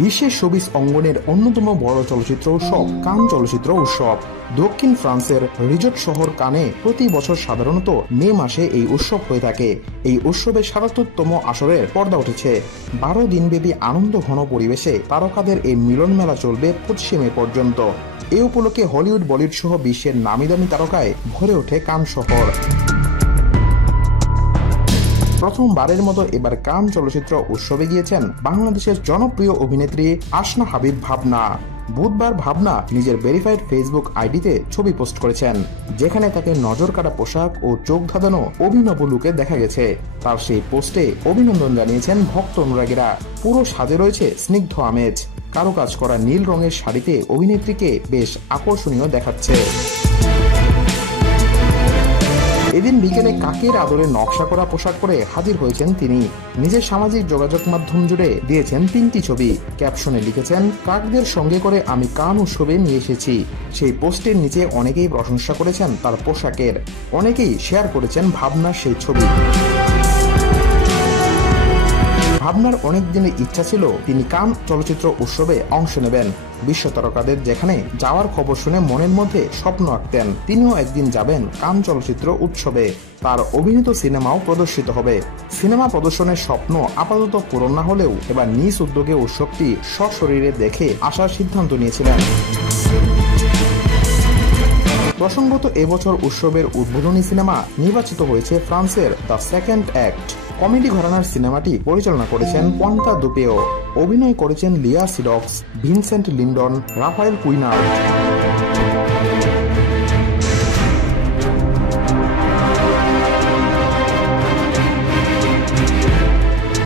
বিশ্বের শোবিজ অঙ্গনের অন্যতম বড় চলচ্চিত্র উৎসব কান চলচ্চিত্র উৎসব। দক্ষিণ ফ্রান্সের রিজট শহর কানে প্রতি বছর সাধারণত মে মাসে এই উৎসব হয়ে থাকে। এই উৎসবের ৭৭তম আসরের পর্দা উঠেছে। ১২ দিনব্যাপী আনন্দ ঘন পরিবেশে তারকাদের এই মিলন মেলা চলবে ২৫ মে পর্যন্ত। এ উপলক্ষে হলিউড বলিউড সহ বিশ্বের নামি দামি তারকায় ভরে ওঠে কান শহর। প্রথমবারের মতো এবার কান চলচ্চিত্র উৎসবে গিয়েছেন বাংলাদেশের জনপ্রিয় অভিনেত্রী আসনা হাবিব ভাবনা। বুধবার ভাবনা নিজের ভেরিফাইড ফেসবুক আইডিতে ছবি পোস্ট করেছেন, যেখানে তাকে নজর কাটা পোশাক ও চোখ ধাঁধানো অভিনব লুকে দেখা গেছে। তার সেই পোস্টে অভিনন্দন জানিয়েছেন ভক্ত অনুরাগীরা। পুরো সাজে রয়েছে স্নিগ্ধ আমেজ। কারুকাজ করা নীল রঙের শাড়িতে অভিনেত্রীকে বেশ আকর্ষণীয় দেখাচ্ছে। এদিন বিকেলে কাকের আদরে নকশা করা পোশাক পরে হাজির হয়েছেন তিনি। নিজের সামাজিক যোগাযোগ মাধ্যম জুড়ে দিয়েছেন ৩টি ছবি। ক্যাপশনে লিখেছেন, কাকদের সঙ্গে করে আমি কান উৎসবে নিয়ে এসেছি। সেই পোস্টের নিচে অনেকেই প্রশংসা করেছেন তার পোশাকের, অনেকেই শেয়ার করেছেন ভাবনার সেই ছবি। ভাবনার অনেক দিনের ইচ্ছা ছিল তিনি কান চলচ্চিত্র উৎসবে অংশ নেবেন। বিশ্ব তারকাদের যেখানে যাওয়ার খবর শুনে মনের মধ্যে স্বপ্ন আঁকতেন তিনিও একদিন যাবেন কান চলচ্চিত্র উৎসবে। তার অভিনীত সিনেমাও প্রদর্শিত হবে। সিনেমা প্রদর্শনের স্বপ্ন আপাতত পূরণ না হলেও এবার নিজ উদ্যোগে উৎসবটি সশরীরে দেখে আসার সিদ্ধান্ত নিয়েছিলেন। প্রসঙ্গত এবছর উৎসবের উদ্বোধনী সিনেমা নির্বাচিত হয়েছে ফ্রান্সের দ্য সেকেন্ড অ্যাক্ট। কমেডি ঘরানার সিনেমাটি পরিচালনা করেছেন পন্তা দুপেও। অভিনয় করেছেন লিয়া সিডক্স, ভিনসেন্ট লিন্ডন, রাফায়েল কুইনার্ড।